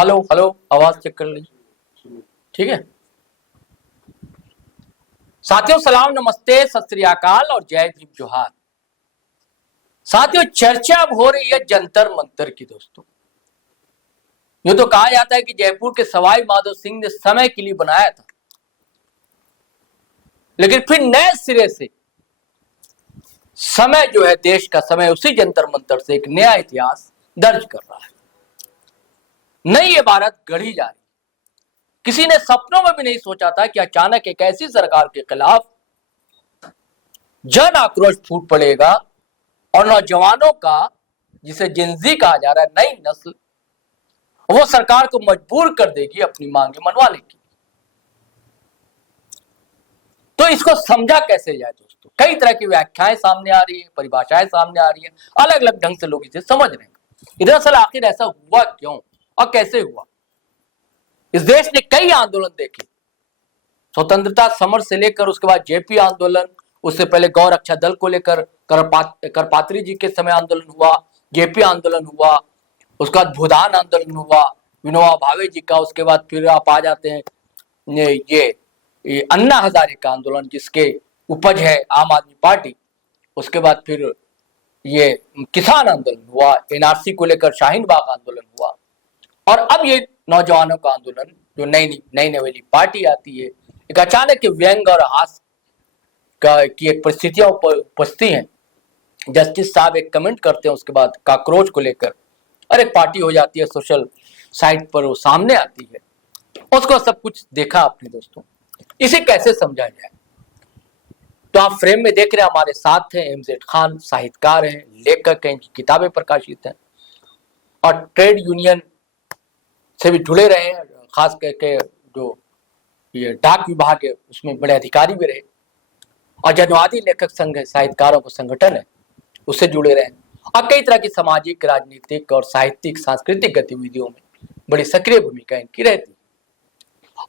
Hello hello, आवाज check कर लीजिए। ठीक है साथियों, सलाम नमस्ते सत श्री अकाल और जय भीम जोहार। साथियों, चर्चा अब हो रही है जंतर मंतर की। दोस्तों, यूं तो कहा जाता है कि जयपुर के सवाई माधो सिंह ने समय के लिए बनाया था, लेकिन फिर नए सिरे से समय जो है, देश का समय उसी जंतर मंतर से एक नया इतिहास दर्ज कर रहा है। नई इबारत गढ़ी जा रही। किसी ने सपनों में भी नहीं सोचा था कि अचानक एक ऐसी सरकार के खिलाफ जन आक्रोश फूट पड़ेगा और नौजवानों का, जिसे जिंजी कहा जा रहा है, नई नस्ल, वो सरकार को मजबूर कर देगी अपनी मांगे मनवाने की। तो इसको समझा कैसे जाए दोस्तों? कई तरह की व्याख्याएं सामने आ रही है, परिभाषाएं सामने आ रही है, अलग अलग ढंग से लोग इसे समझ रहे हैं। दरअसल आखिर ऐसा हुआ क्यों और कैसे हुआ? इस देश ने कई आंदोलन देखे, स्वतंत्रता समर से लेकर उसके बाद जेपी आंदोलन, उससे पहले गौ रक्षा दल को लेकर करपात्री जी के समय आंदोलन हुआ, जेपी आंदोलन हुआ, उसके बाद भूदान आंदोलन हुआ विनोबा भावे जी का। उसके बाद फिर आप आ जाते हैं ये अन्ना हजारे का आंदोलन, जिसके उपज है आम आदमी पार्टी। उसके बाद फिर ये किसान आंदोलन हुआ, एनआरसी को लेकर शाहीन बाग आंदोलन हुआ, और अब ये नौजवानों का आंदोलन, जो नई नवेली पार्टी आती है। एक अचानक व्यंग और हास्य की एक परिस्थितियां उपजती हैं। जस्टिस साहब एक कमेंट करते हैं, उसके बाद काकरोच को लेकर और एक पार्टी हो जाती है, सोशल साइट पर वो सामने आती है। उसको सब कुछ देखा आपने दोस्तों। इसे कैसे समझा जाए? तो आप फ्रेम में देख रहे हैं, हमारे साथ हैं एमजेड खान, साहित्यकार हैं, लेखक हैं, इनकी किताबें प्रकाशित हैं और ट्रेड यूनियन से भी जुड़े रहे हैं, खास करके जो ये डाक विभाग है उसमें बड़े अधिकारी भी रहे, और जनवादी लेखक संघ है, साहित्यकारों का संगठन है, उससे जुड़े रहे, और कई तरह की सामाजिक, राजनीतिक और साहित्यिक सांस्कृतिक गतिविधियों में बड़ी सक्रिय भूमिका इनकी रहती है।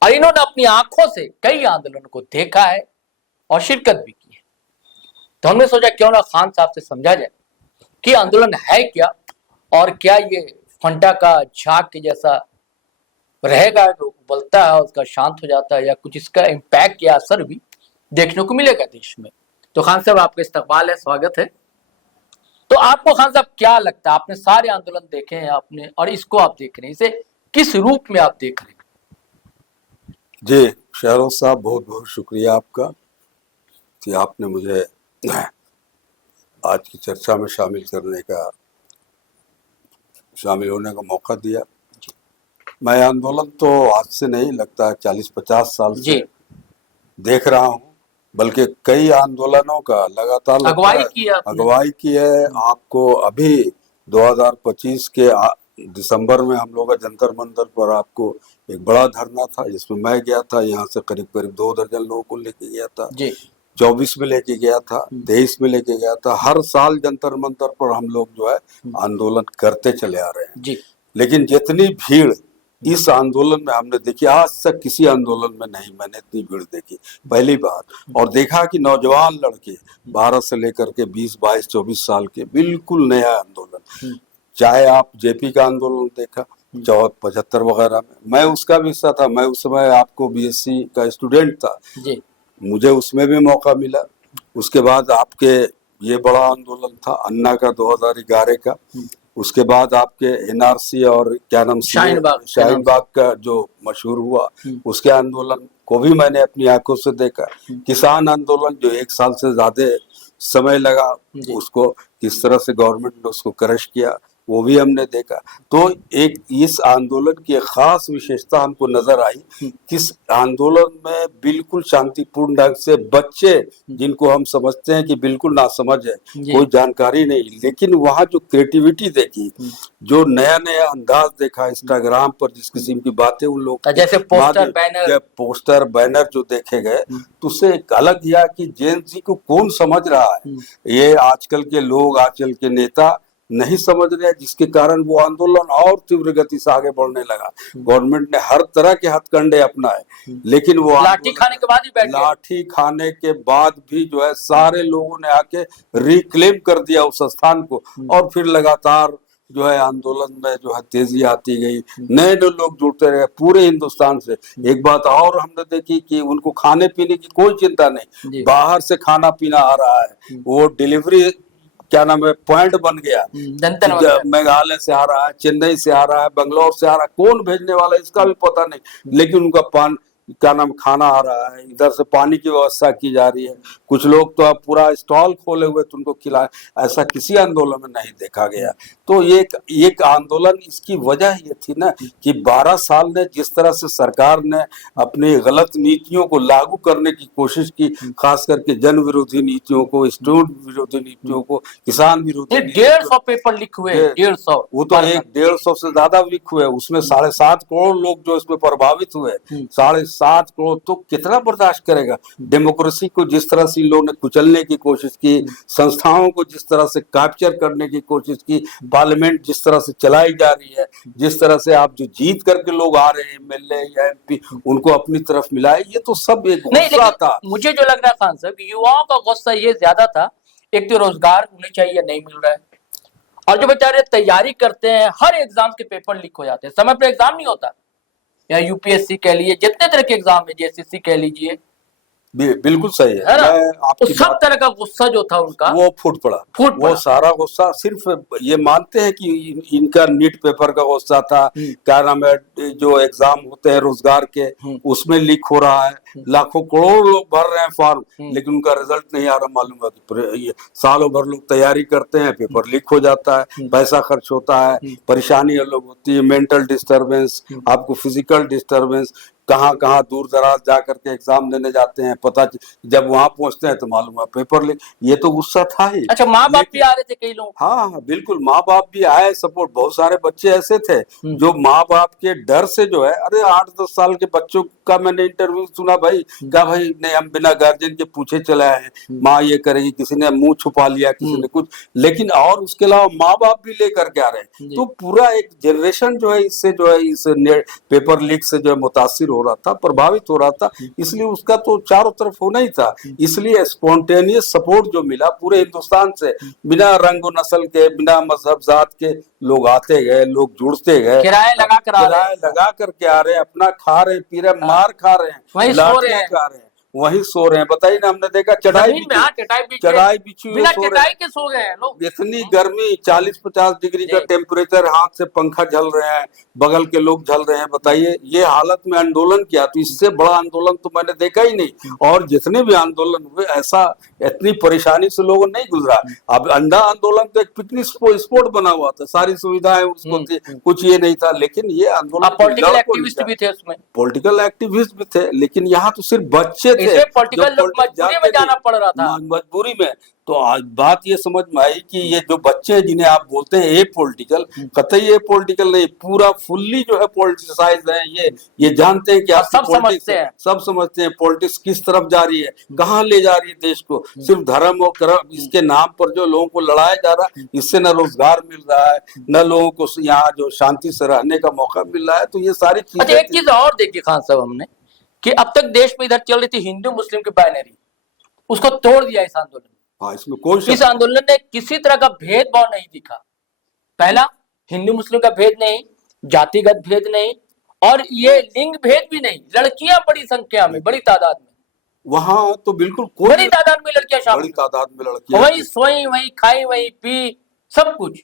और इन्होंने अपनी आंखों से कई आंदोलनों को देखा है और शिरकत भी की है। तो हमने सोचा क्यों ना खान साहब से समझा जाए कि आंदोलन है क्या, और क्या ये फंटा का झाग के जैसा रहेगा, जो उबलता है उसका शांत हो जाता है, या कुछ इसका इम्पैक्ट या असर भी देखने को मिलेगा देश में। तो खान साहब, आपका इस्तकबाल है, स्वागत है। तो आपको खान साहब क्या लगता है, आपने सारे आंदोलन देखे हैं आपने, और इसको आप देख रहे हैं, इसे किस रूप में आप देख रहे हैं? जी शहरोज साहब, बहुत बहुत शुक्रिया आपका कि आपने मुझे आज की चर्चा में शामिल होने का मौका दिया। मैं आंदोलन तो आज से नहीं, लगता है 40-50 साल से देख रहा हूँ, बल्कि कई आंदोलनों का लगातार अगुवाई की है। आपको अभी 2025 के दिसंबर में हम लोग जंतर मंतर पर आपको एक बड़ा धरना था, जिसमें मैं गया था। यहाँ से करीब करीब 2 दर्जन लोगों को लेके गया था। 24 में लेके गया था, 23 में लेके गया था। हर साल जंतर मंतर पर हम लोग जो है आंदोलन करते चले आ रहे हैं। लेकिन जितनी भीड़ इस आंदोलन में हमने देखी, आज तक किसी आंदोलन में नहीं मैंने इतनी भीड़ देखी, पहली बार। और देखा कि नौजवान लड़के 12 से लेकर के 20, 22, 24 साल के, बिल्कुल नया आंदोलन। चाहे आप जेपी का आंदोलन देखा 75 वगैरह में, मैं उसका भी हिस्सा था। मैं उस समय आपको बीएससी का स्टूडेंट था, मुझे उसमें भी मौका मिला। उसके बाद आपके ये बड़ा आंदोलन था अन्ना का 2011 का। उसके बाद आपके एनआरसी और क्या नाम शाहीन बाग का जो मशहूर हुआ, उसके आंदोलन को भी मैंने अपनी आंखों से देखा। किसान आंदोलन जो 1 साल से ज्यादा समय लगा, उसको किस तरह से गवर्नमेंट ने उसको क्रश किया, वो भी हमने देखा। तो एक इस आंदोलन की खास विशेषता हमको नजर आई। किस आंदोलन में बिल्कुल शांतिपूर्ण ढंग से बच्चे, जिनको हम समझते हैं कि बिल्कुल नासमझ है, कोई जानकारी नहीं, लेकिन वहाँ जो क्रिएटिविटी देखी, जो नया नया अंदाज देखा इंस्टाग्राम पर, जिस किस्म की बातें उन लोग, जैसे पोस्टर बैनर जो देखे गए, तो उससे एक अलग किया कि जेन जी को कौन समझ रहा है। ये आजकल के लोग, आजकल के नेता नहीं समझ रहे, जिसके कारण वो आंदोलन और तीव्र गति से आगे बढ़ने लगा। गवर्नमेंट ने हर तरह के हथकंडे अपनाए, लेकिन वो लाठी खाने के बाद ही बैठ गए। लाठी खाने के बाद भी जो है सारे लोगों ने आके रिक्लेम कर दिया उस स्थान को, और फिर लगातार जो है आंदोलन में जो है तेजी आती गई, नए नए लोग जुड़ते रहे पूरे हिंदुस्तान से। एक बात और हमने देखी कि उनको खाने पीने की कोई चिंता नहीं, जी। बाहर से खाना पीना आ रहा है, वो डिलीवरी क्या नाम है पॉइंट बन गया। जनतन वगैरह। मेघालय से आ रहा है, चेन्नई से आ रहा है, बेंगलोर से आ रहा है, कौन भेजने वाला है इसका भी पता नहीं, लेकिन उनका पान क्या नाम खाना आ रहा है, इधर से पानी की व्यवस्था की जा रही है। कुछ लोग तो अब पूरा स्टॉल खोले हुए तो उनको खिलाए, ऐसा किसी आंदोलन में नहीं देखा गया। तो एक आंदोलन इसकी वजह ये थी ना कि 12 साल ने जिस तरह से सरकार ने अपनी गलत नीतियों को लागू करने की कोशिश की, खास करके जन विरोधी नीतियों को, स्टूडेंट विरोधी नीतियों को, किसान विरोधी ये नीतियों 150 पेपर लीक हुए, 150। वो तो 150 से ज्यादा वीक हुए, उसमें 7.5 करोड़ लोग जो इसमें प्रभावित हुए, 7.5 करोड़, तो कितना बर्दाश्त करेगा। डेमोक्रेसी को जिस तरह से लोगों ने कुचलने की कोशिश की, संस्थाओं को जिस तरह से कैप्चर करने की कोशिश की, पार्लियामेंट जिस तरह से चलाई जा रही है, जिस तरह से आप जो जीत करके लोग आ रहे हैं एमएलए या एमपी, उनको अपनी तरफ मिलाए, ये तो सब एक गुस्सा था। मुझे जो लग रहा है खान साहब, युवाओं का गुस्सा ये ज्यादा था, एक तो रोजगार उन्हें चाहिए, नहीं मिल रहा है, और जो बेचारे तैयारी करते हैं, हर एग्जाम के पेपर लीक हो जाते हैं, समय पर एग्जाम नहीं होता, या यूपीएससी कह लीजिए, जितने तरह के एग्जाम है, जेएसएससी कह लीजिए, बिल्कुल सही है ना? मैं तो आपकी सब तरह का गुस्सा जो था उनका वो फूट पड़ा। वो सारा गुस्सा सिर्फ ये मानते हैं कि इनका नीट पेपर का गुस्सा था, क्या नाम है जो एग्जाम होते हैं रोजगार के उसमें लीक हो रहा है, लाखों करोड़ लोग भर रहे हैं फॉर्म, लेकिन उनका रिजल्ट नहीं आ रहा। मालूम है ये सालों भर लोग तैयारी करते हैं, पेपर लीक हो जाता है, पैसा खर्च होता है, परेशानी अलग होती है, मेंटल डिस्टर्बेंस, आपको फिजिकल डिस्टर्बेंस, कहाँ कहाँ दूर दराज जा करके एग्जाम देने जाते हैं, पता जब वहां पहुंचते हैं तो मालूम है पेपर लीक। ये तो गुस्सा था ही। अच्छा, माँ बाप भी आ रहे थे कई लोग? हाँ हाँ बिल्कुल, माँ बाप भी आए सपोर्ट। बहुत सारे बच्चे ऐसे थे जो माँ बाप के डर से जो है, अरे 8-10 साल के बच्चों का मैंने इंटरव्यू सुना भाई, क्या भाई नहीं हम बिना गार्जियन के पूछे चले आए हैं, माँ ये करेगी, किसी ने मुंह छुपा लिया, किसी ने कुछ, लेकिन और उसके अलावा माँ बाप भी लेकर के आ रहे हैं। तो पूरा एक जनरेशन जो है इससे जो है इस पेपर लीक से जो है मुतासिर हो रहा था, प्रभावित हो रहा था, इसलिए उसका तो चारों तरफ होना ही था। इसलिए स्पॉन्टेनियस सपोर्ट जो मिला पूरे हिंदुस्तान से, बिना रंग नस्ल के, बिना मजहब जात के लोग आते गए, लोग जुड़ते गए, किराए लगा करके आ रहे हैं, अपना खा रहे हैं, पी रहे हैं, मार खा रहे हैं, वहीं सो रहे हैं, खा रहे हैं, वहीं सो रहे हैं। बताइए ना, हमने देखा चटाई बिछी हुई चटाई के सो गए हैं लोग। इतनी गर्मी, 40-50 डिग्री का टेम्परेचर, हाथ से पंखा झल रहे हैं, बगल के लोग झल रहे हैं। बताइए ये हालत में आंदोलन किया, तो इससे बड़ा आंदोलन तो मैंने देखा ही नहीं। और जितने भी आंदोलन हुए ऐसा इतनी परेशानी से लोगों ने नहीं गुजरा। अब अंडा आंदोलन तो एक पिकनिक स्पॉट बना हुआ था, सारी सुविधाएं उसको थी, कुछ ये नहीं था, लेकिन ये आंदोलन पॉलिटिकल एक्टिविस्ट भी थे उसमें, पॉलिटिकल एक्टिविस्ट भी थे, लेकिन यहाँ तो सिर्फ बच्चे थे, पॉलिटिकल लोग मजबूरी में जाना पड़ रहा था, मजबूरी में। तो आज बात ये समझ में आई कि ये जो बच्चे हैं जिन्हें आप बोलते हैं ए पॉलिटिकल, कतई ये पॉलिटिकल नहीं, पूरा फुल्ली जो है पॉलिटिसाइज है। ये जानते हैं कि आप सब समझते हैं पॉलिटिक्स किस तरफ जा रही है, कहाँ ले जा रही है देश को। सिर्फ धर्म और कर्म इसके नाम पर जो लोगों को लड़ाया जा रहा है, इससे न रोजगार मिल रहा है, न लोगों को यहाँ जो शांति से रहने का मौका मिल रहा है। तो ये सारी चीजें। अच्छा, एक चीज और देखिए खान साहब, हमने कि अब तक देश में इधर चल रही थी हिंदू मुस्लिम की बाइनरी, उसको तोड़ दिया इस आंदोलन। हाँ, इसमें कोई इस आंदोलन ने किसी तरह का भेदभाव नहीं दिखा। पहला, हिंदू मुस्लिम का भेद नहीं, जातिगत भेद नहीं, और ये लिंग भेद भी नहीं। लड़कियां बड़ी संख्या में, बड़ी तादाद में वहां तो बिल्कुल बड़ी तादाद में लड़कियां शामिल, बड़ी तादाद में लड़कियां, वही सोई, वही खाई, वही पी, सब कुछ,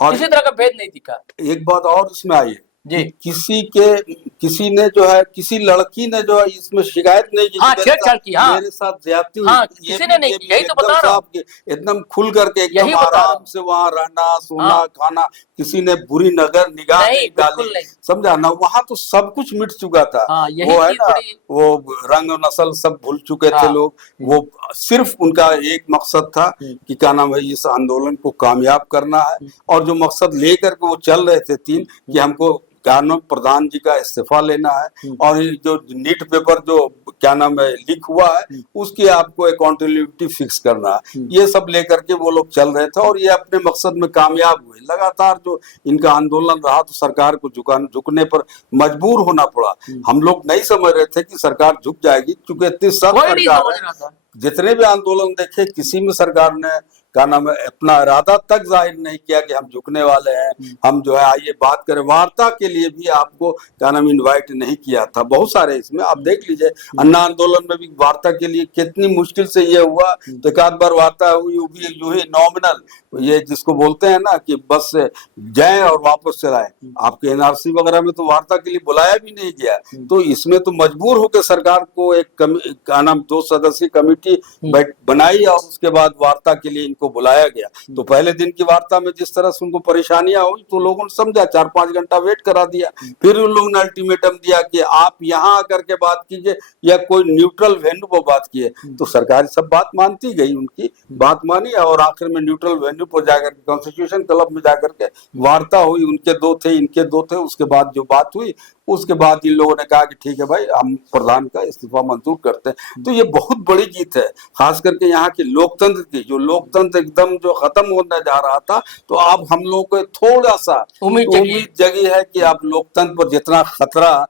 किसी तरह का भेद नहीं दिखा। एक बात और इसमें आई है जी, किसी ने जो है, किसी लड़की ने जो है इसमें शिकायत नहीं की, छेड़छाड़ की, मेरे साथ ज्यादती हुई, किसी ने नहीं की, यही तो बता रहा हूं। एकदम खुल करके, एकदम आराम से वहाँ रहना, सोना, खाना, किसी ने बुरी नजर निगाह नहीं डाली, समझा ना। वहाँ तो सब कुछ मिट चुका था। वो है ना, वो रंग नस्ल सब भूल चुके थे लोग। वो सिर्फ उनका एक मकसद था कि क्या नाम है, इस आंदोलन को कामयाब करना है। और जो मकसद लेकर के वो चल रहे थे तीन, कि हमको क्या नाम प्रधान जी का इस्तीफा लेना है, और जो नीट पेपर जो क्या नाम है लीक हुआ है, उसकी आपको अकाउंटेबिलिटी फिक्स करना है, ये सब लेकर के वो लोग चल रहे थे। और ये अपने मकसद में कामयाब हुए। लगातार जो इनका आंदोलन रहा तो सरकार को झुकने पर मजबूर होना पड़ा। हम लोग नहीं समझ रहे थे कि सरकार झुक जाएगी, क्योंकि इतनी सख्त सरकार है, जितने भी आंदोलन देखे किसी में सरकार ने क्या नाम है अपना इरादा तक जाहिर नहीं किया कि हम झुकने वाले हैं, हम जो है आइए बात करें। वार्ता के लिए भी आपको क्या नाम इनवाइट नहीं किया था। बहुत सारे इसमें आप देख लीजिए, अन्ना आंदोलन में भी वार्ता के लिए कितनी मुश्किल से ये हुआ, तो एक आध बार वार्ता हुई, वो भी यूं ही नॉमिनल, ये जिसको बोलते हैं ना कि बस जाए और वापस चलाए। आपके एनआरसी वगैरह में तो वार्ता के लिए बुलाया भी नहीं गया। तो इसमें तो मजबूर होकर सरकार को एक क्या नाम 2 सदस्यीय कमेटी बनाई और उसके बाद वार्ता के लिए इनको बुलाया गया। तो पहले दिन की वार्ता में जिस तरह से उनको परेशानियां हुई तो लोगों ने समझा, 4-5 घंटा वेट करा दिया। फिर उन लोगों ने अल्टीमेटम दिया कि आप यहाँ आकर के बात कीजिए या कोई न्यूट्रल वेन्यू पर बात कीजिए। तो सरकार सब बात मानती गई, उनकी बात मानी और आखिर में न्यूट्रल वेन्यू पर जाकर के कॉन्स्टिट्यूशन क्लब में जाकर के वार्ता हुई। उनके 2 थे, इनके 2 थे। उसके बाद जो बात हुई उसके बाद इन लोगों ने कहा कि ठीक है भाई, हम प्रधान का इस्तीफा मंजूर करते हैं। तो ये बहुत बड़ी जीत है, खास करके यहाँ के लोकतंत्र की। जो लोकतंत्र एकदम जो खत्म होने जा रहा था, तो अब हम लोगों को थोड़ा सा उम्मीद जगी है कि अब लोकतंत्र पर जितना खतरा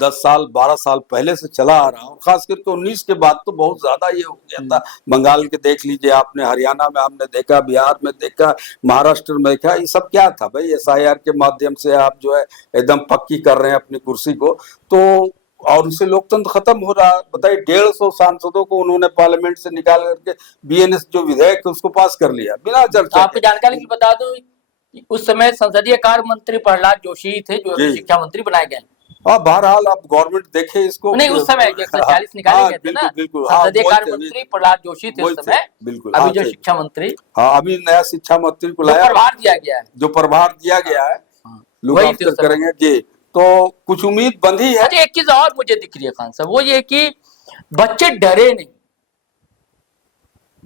10 साल 12 साल पहले से चला आ रहा, और खास करके 19 के बाद तो बहुत ज्यादा ये हो गया था। बंगाल के देख लीजिए आपने, हरियाणा में आपने देखा, बिहार में देखा, महाराष्ट्र में देखा। ये सब क्या था भाई, SIR के माध्यम से आप जो है एकदम पक्की कर रहे हैं अपनी कुर्सी को, तो और उनसे लोकतंत्र खत्म हो रहा। बताइए, 150 सांसदों को उन्होंने पार्लियामेंट से निकाल करके BNS जो विधेयक है उसको पास कर लिया बिना चर्चा। आपको जानकारी के बता दूं, उस समय संसदीय कार्य मंत्री प्रहलाद जोशी थे जो शिक्षा मंत्री बनाए गए। हाँ, बहरहाल आप गवर्नमेंट देखे इसको, नहीं उस समय 140 निकाले गए थे ना, संसदीय कार्य मंत्री प्रहलाद जोशी थे उस समय। बिल्कुल, अभी जो शिक्षा मंत्री, हाँ अभी नया शिक्षा मंत्री को लाया, प्रभार दिया गया है, जो प्रभार दिया गया है, लोग करेंगे जी। तो कुछ उम्मीद बंधी है। अच्छा, एक चीज और मुझे दिख रही है खान साहब, वो ये कि बच्चे डरे नहीं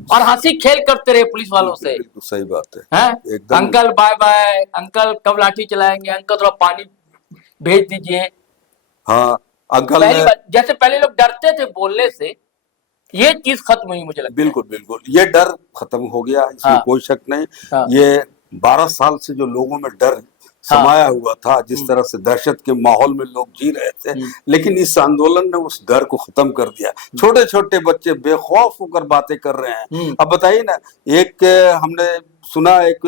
और हंसी खेल करते रहे पुलिस वालों से। बिल्कुल सही बात है? एकदम। अंकल बाय बाय, अंकल कब लाठी चलाएंगे, अंकल थोड़ा पानी भेज दीजिए। हाँ अंकल, जैसे पहले लोग डरते थे बोलने से, ये चीज खत्म हुई मुझे लगता है। बिल्कुल बिल्कुल, ये डर खत्म हो गया, इसमें कोई शक नहीं। ये 12 साल से जो लोगों में डर समाया हुआ था, जिस तरह से दहशत के माहौल में लोग जी रहे थे, लेकिन इस आंदोलन ने उस डर को खत्म कर दिया। छोटे छोटे बच्चे बेखौफ होकर बातें कर रहे हैं। अब बताइए ना, एक हमने सुना, एक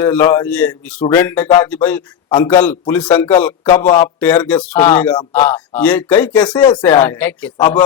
ये स्टूडेंट ने कहा कि भाई अंकल, पुलिस अंकल, कब आप टेयर गैस छोड़िएगा हमको। ये कई कैसे ऐसे आए। अब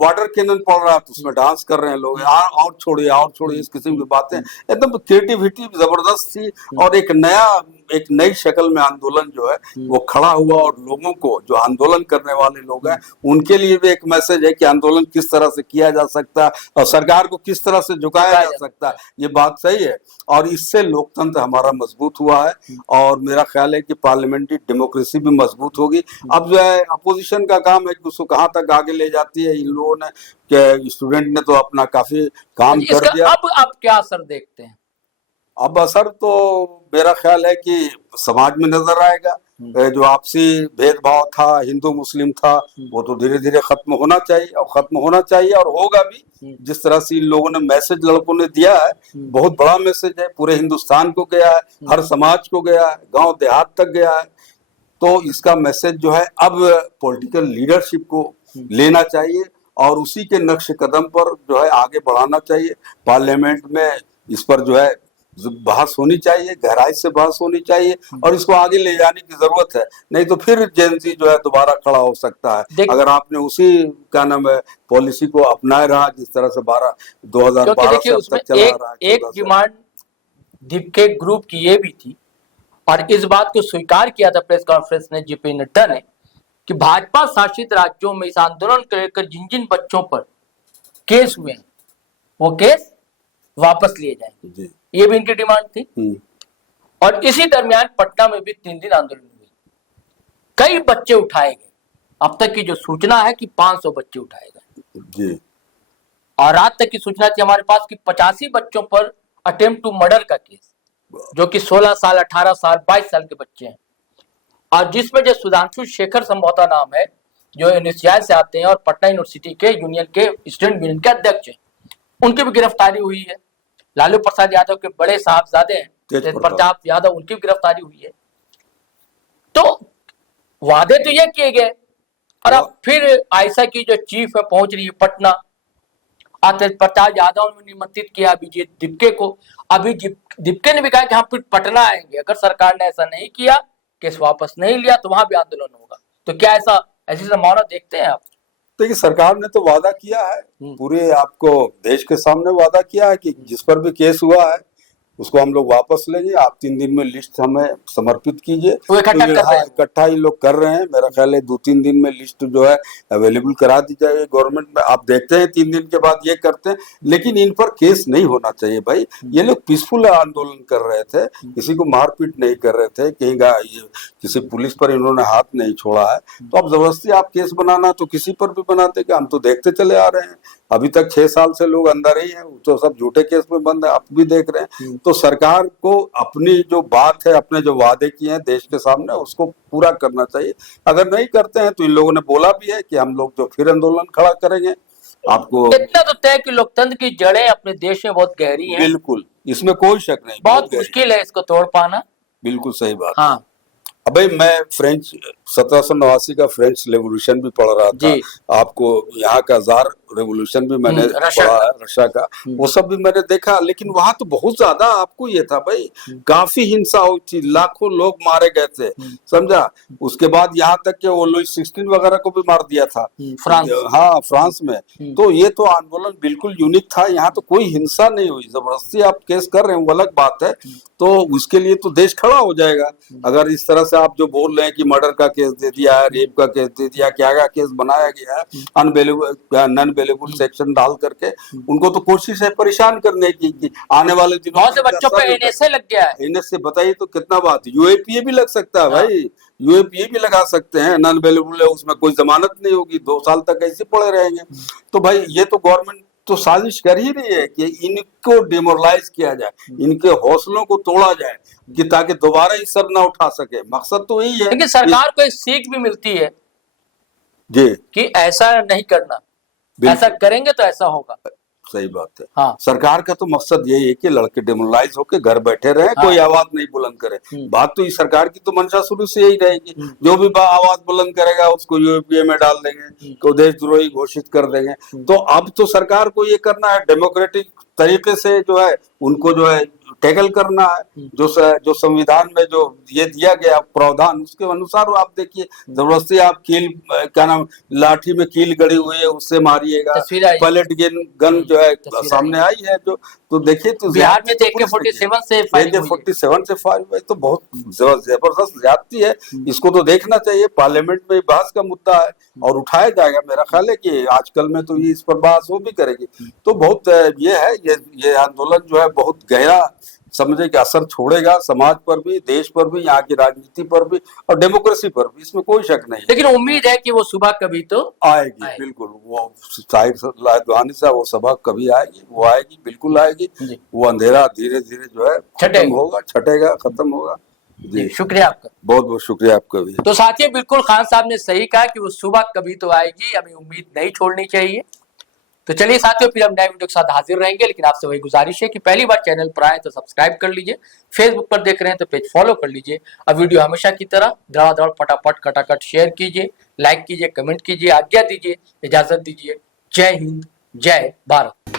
वाटर कैनन पड़ रहा तो उसमें डांस कर रहे हैं लोग, और छोड़िए और छोड़िए, इस किस्म की बातें। एकदम क्रिएटिविटी जबरदस्त थी और एक नई शक्ल में आंदोलन जो है वो खड़ा हुआ। और लोगों को, जो आंदोलन करने वाले लोग हैं, उनके लिए भी एक मैसेज है कि आंदोलन किस तरह से किया जा सकता है और सरकार को किस तरह से झुकाया जा सकता है। ये बात सही है और इससे लोकतंत्र हमारा मजबूत हुआ है और मेरा ख्याल है कि पार्लियामेंट्री डेमोक्रेसी भी मजबूत होगी। अब जो है अपोजिशन का काम है कि उसको कहाँ तक आगे ले जाती है। इन लोगों ने, स्टूडेंट ने तो अपना काफी काम कर दिया। अब आप क्या असर देखते हैं? अब असर तो मेरा ख्याल है कि समाज में नजर आएगा। जो आपसी भेदभाव था, हिंदू मुस्लिम था, वो तो धीरे धीरे खत्म होना चाहिए और खत्म होना चाहिए और होगा भी। जिस तरह से इन लोगों ने मैसेज लड़कों ने दिया है, बहुत बड़ा मैसेज है, पूरे हिंदुस्तान को गया है, हर समाज को गया है, गांव देहात तक गया है। तो इसका मैसेज जो है अब पॉलिटिकल लीडरशिप को लेना चाहिए और उसी के नक्श कदम पर जो है आगे बढ़ाना चाहिए। पार्लियामेंट में इस पर जो है बहस होनी चाहिए, गहराई से बहस होनी चाहिए और इसको आगे ले जाने की जरूरत है। नहीं तो फिर जेनजी जो है दोबारा खड़ा हो सकता है अगर आपने उसी क्या नाम है पॉलिसी को अपनाए रहा जिस तरह से 2012 से अब तक चला रहा है। एक डिमांड के ग्रुप की ये भी थी और इस बात को स्वीकार किया था प्रेस कॉन्फ्रेंस में जेपी नड्डा ने कि भाजपा शासित राज्यों में इस आंदोलन को लेकर जिन जिन बच्चों पर केस हुए हैं वो केस वापस लिए जाएंगे। ये भी इनकी डिमांड थी। और इसी दरमियान पटना में भी 3 दिन आंदोलन हुए, कई बच्चे उठाए गए। अब तक की जो सूचना है कि 500 बच्चे उठाए गए और रात तक की सूचना थी हमारे पास कि 85 बच्चों पर अटेम्प्ट टू मर्डर का केस, जो कि 16 साल 18 साल 22 साल के बच्चे हैं और जिसमें जो सुधांशु शेखर संभवतः नाम है, जो यूनिवर्सिटी से आते हैं और पटना यूनिवर्सिटी के यूनियन के स्टूडेंट यूनियन के अध्यक्ष हैं, उनकी भी गिरफ्तारी हुई है। लालू प्रसाद यादव के बड़े साहबजादे हैं तेज प्रताप यादव, उनकी भी गिरफ्तारी हुई है। तो वादे तो ये किए गए और अब फिर आयशा की जो चीफ है पहुंच रही है पटना। आज तेज प्रताप यादव ने निमंत्रित किया अभिजीत दीपके को। अभी दीपके ने भी कहा कि हम फिर पटना आएंगे, अगर सरकार ने ऐसा नहीं किया, केस वापस नहीं लिया तो वहां भी आंदोलन होगा। तो क्या ऐसी संभावना देखते हैं आप? देखिए, सरकार ने तो वादा किया है, पूरे आपको देश के सामने वादा किया है कि जिस पर भी केस हुआ है उसको हम लोग वापस लेंगे, आप 3 दिन में लिस्ट हमें समर्पित कीजिए। वो इकट्ठा ही लोग कर रहे हैं, मेरा ख्याल है 2-3 दिन में लिस्ट जो है अवेलेबल करा दी जाएगी गवर्नमेंट में। आप देखते हैं 3 दिन के बाद ये करते हैं, लेकिन इन पर केस नहीं होना चाहिए भाई। ये लोग पीसफुल आंदोलन कर रहे थे, किसी को मारपीट नहीं कर रहे थे, कहीं ये किसी पुलिस पर इन्होंने हाथ नहीं छोड़ा है। तो अब जबरदस्ती आप केस बनाना तो किसी पर भी बनाते, कि हम तो देखते चले आ रहे हैं, अभी तक 6 साल से लोग अंदर ही हैं, तो सब झूठे केस में बंद है, आप भी देख रहे हैं। तो सरकार को अपनी जो बात है, अपने जो वादे किए हैं देश के सामने, उसको पूरा करना चाहिए। अगर नहीं करते हैं तो इन लोगों ने बोला भी है कि हम लोग जो फिर आंदोलन खड़ा करेंगे। आपको इतना तो तय कि लोकतंत्र की जड़ें अपने देश में बहुत गहरी हैं। बिल्कुल, इसमें कोई शक नहीं, बहुत मुश्किल है इसको तोड़ पाना। बिल्कुल सही बात। हाँ, अबे मैं फ्रेंच 1789 का फ्रेंच रेवोल्यूशन भी पढ़ रहा था, आपको यहाँ का जार रेवोल्यूशन भी मैंने पढ़ा है, रशिया का, वो सब भी मैंने देखा। लेकिन वहां तो बहुत ज्यादा आपको ये था भाई, काफी हिंसा हुई थी, लाखों लोग मारे गए थे, समझा। उसके बाद यहाँ तक कि वो लुई 16 वगैरह को भी मार दिया था फ्रांस। हाँ, फ्रांस में। तो ये तो आंदोलन बिल्कुल यूनिक था, यहाँ तो कोई हिंसा नहीं हुई। जबरदस्ती आप केस कर रहे हैं वो अलग बात है, तो उसके लिए तो देश खड़ा हो जाएगा। अगर इस तरह से आप जो बोल रहे हैं कि मर्डर का केस दे दिया है, रेप का केस दे दिया, क्या क्या केस बनाया गया है, नॉन अवेलेबल सेक्शन डाल करके, उनको तो कोशिश है परेशान करने की कि आने वाले दिनों बहुत से बच्चों पे एनएसए लग गया है। एनएसए बताइए तो कितना बात, यूएपीए भी लग सकता है भाई, यूएपीए भी लगा सकते हैं। नॉन अवेलेबल है, उसमें कोई जमानत नहीं होगी, 2 साल तक ऐसे पड़े रहेंगे। तो भाई ये तो गवर्नमेंट तो साजिश कर ही रही है कि इनको डिमोरलाइज किया जाए, इनके हौसलों को तोड़ा जाए, कि ताकि दोबारा ये सर ना उठा सके। मकसद तो यही है। लेकिन सरकार को एक सीख भी मिलती है जी कि ऐसा नहीं करना, ऐसा करेंगे तो ऐसा होगा। सही बात है। हाँ। सरकार का तो मकसद यही है कि लड़के डिमोरलाइज होकर घर बैठे रहे, कोई आवाज नहीं बुलंद करे। बात तो इस सरकार की तो मंशा शुरू से यही रहेगी, जो भी आवाज बुलंद करेगा उसको यूएपीए में डाल देंगे, को देशद्रोही घोषित कर देंगे। तो अब तो सरकार को ये करना है, डेमोक्रेटिक तरीके से जो है उनको जो है टैकल करना है। जो संविधान में जो ये दिया गया प्रावधान, उसके अनुसार आप देखिए, जबरदस्ती आप कील, क्या नाम, लाठी में कील गड़ी हुई है उससे मारिएगा, पैलेट गन जो है सामने आई है, जो तो देखिए, तो बिहार में AK-47 से फायर हुई, तो बहुत जबरदस्त ज्यादती है। इसको तो देखना चाहिए, पार्लियामेंट में बहस का मुद्दा है और उठाया जाएगा। मेरा ख्याल है कि आजकल में तो ये इस पर बहस वो भी करेगी। तो बहुत ये है, ये आंदोलन जो है बहुत गहरा समझे कि असर छोड़ेगा समाज पर भी, देश पर भी, यहाँ की राजनीति पर भी और डेमोक्रेसी पर भी, इसमें कोई शक नहीं। लेकिन उम्मीद है कि वो सुबह कभी तो आएगी। बिल्कुल, वो जाहिर सा वो सभा कभी आएगी, वो आएगी, बिल्कुल आएगी। वो अंधेरा धीरे धीरे जो है खत्म होगा, छटेगा, खत्म होगा। जी, शुक्रिया आपका, बहुत बहुत शुक्रिया आपका भी। तो साथियों, बिल्कुल खान साहब ने सही कहा कि वो सुबह कभी तो आएगी, हमें उम्मीद नहीं छोड़नी चाहिए। तो चलिए साथियों, फिर हम नए वीडियो के साथ हाजिर रहेंगे, लेकिन आपसे वही गुजारिश है कि पहली बार चैनल पर आए तो सब्सक्राइब कर लीजिए, फेसबुक पर देख रहे हैं तो पेज फॉलो कर लीजिए। अब वीडियो हमेशा की तरह धड़ाधड़ फटाफट खटाखट शेयर कीजिए, लाइक कीजिए, कमेंट कीजिए, आज्ञा दीजिए, इजाजत दीजिए। जय हिंद, जय भारत।